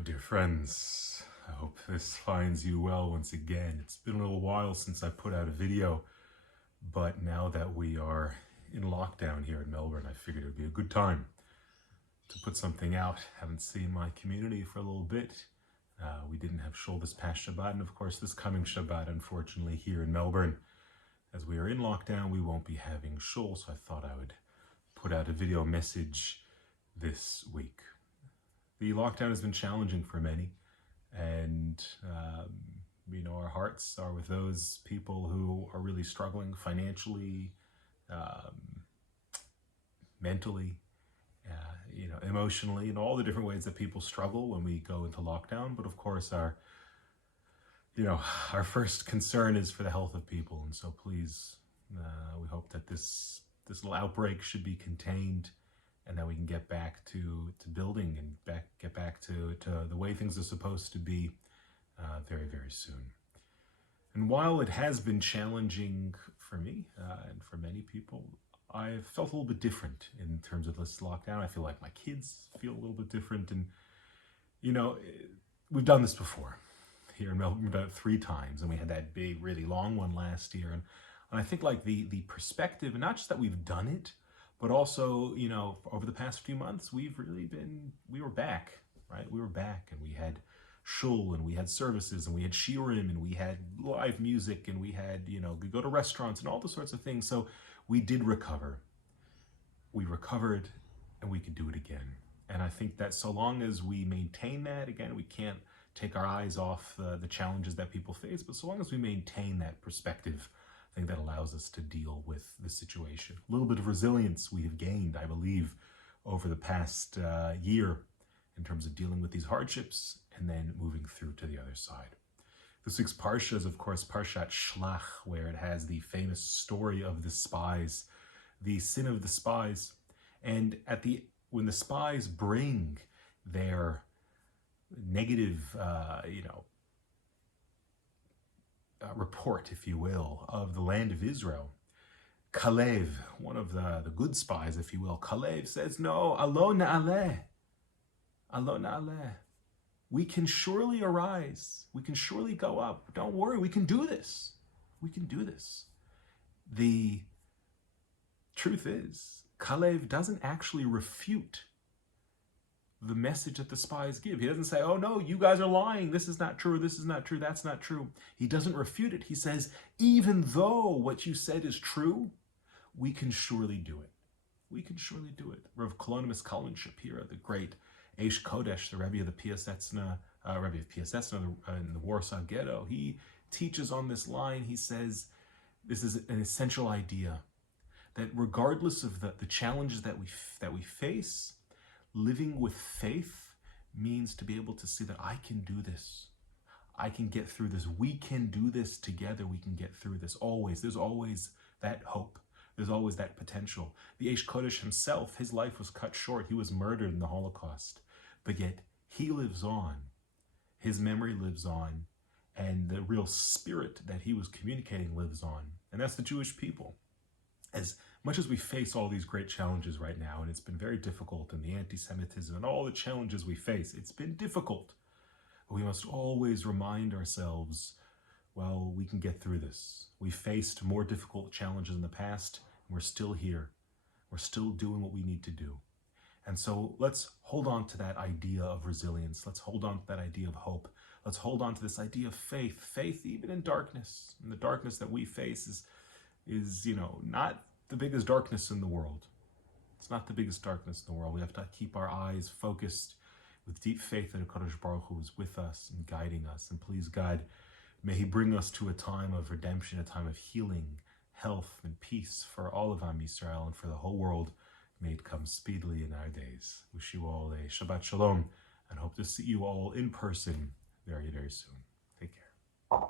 My dear friends, I hope this finds you well once again. It's been a little while since I put out a video, but now that we are in lockdown here in Melbourne, I figured it would be a good time to put something out. Haven't seen my community for a little bit. We didn't have Shul this past Shabbat, and of course this coming Shabbat, unfortunately, here in Melbourne. As we are in lockdown, we won't be having Shul, so I thought I would put out a video message this week. The lockdown has been challenging for many, and our hearts are with those people who are really struggling financially, mentally, emotionally, and all the different ways that people struggle when we go into lockdown. But of course, our first concern is for the health of people, and so please, we hope that this little outbreak should be contained, and that we can get back to building and get back to the way things are supposed to be very, very soon. And while it has been challenging for me and for many people, I've felt a little bit different in terms of this lockdown. I feel like my kids feel a little bit different, and we've done this before here in Melbourne. We've done it 3 times, and we had that big, really long one last year. And I think like the perspective, and not just that we've done it, but also, over the past few months, we were back, right? We were back, and we had shul, and we had services, and we had shiurim, and we had live music, and we had, we go to restaurants and all the sorts of things. So we did recover. We recovered, and we could do it again. And I think that so long as we maintain that, again, we can't take our eyes off the challenges that people face, but so long as we maintain that perspective, I think that allows us to deal with the situation. A little bit of resilience we have gained, I believe, over the past year in terms of dealing with these hardships and then moving through to the other side. This week's Parsha is, of course, Parshat Shlach, where it has the famous story of the spies, the sin of the spies. And when the spies bring their negative, report, if you will, of the land of Israel, Kalev, one of the good spies, if you will, Kalev says, no, alo na'aleh, alo na'aleh. We can surely arise. We can surely go up. Don't worry, we can do this. We can do this. The truth is, Kalev doesn't actually refute the message that the spies give. He doesn't say, oh no, you guys are lying. This is not true. This is not true. That's not true. He doesn't refute it. He says, even though what you said is true, we can surely do it. We can surely do it. Rav Kolonimus Kalman Shapira, the great Eish Kodesh, the Rebbe of the Piasetzna, in the Warsaw Ghetto, he teaches on this line. He says, this is an essential idea, that regardless of the challenges that we face, living with faith means to be able to see that I can do this. I can get through this. We can do this together. We can get through this always. There's always that hope. There's always that potential. The Eish Kodesh himself, his life was cut short. He was murdered in the Holocaust. But yet he lives on. His memory lives on. And the real spirit that he was communicating lives on. And that's the Jewish people. As much as we face all these great challenges right now, and it's been very difficult, and the anti-Semitism and all the challenges we face, it's been difficult. But we must always remind ourselves, well, we can get through this. We faced more difficult challenges in the past, and we're still here. We're still doing what we need to do. And so let's hold on to that idea of resilience. Let's hold on to that idea of hope. Let's hold on to this idea of faith. Faith even in darkness. And the darkness that we face is not the biggest darkness in the world. It's not the biggest darkness in the world. We have to keep our eyes focused with deep faith that HaKadosh Baruch Hu is with us and guiding us. And please, God, may He bring us to a time of redemption, a time of healing, health, and peace for all of Am Yisrael and for the whole world. May it come speedily in our days. Wish you all a Shabbat Shalom, and hope to see you all in person very, very soon. Take care.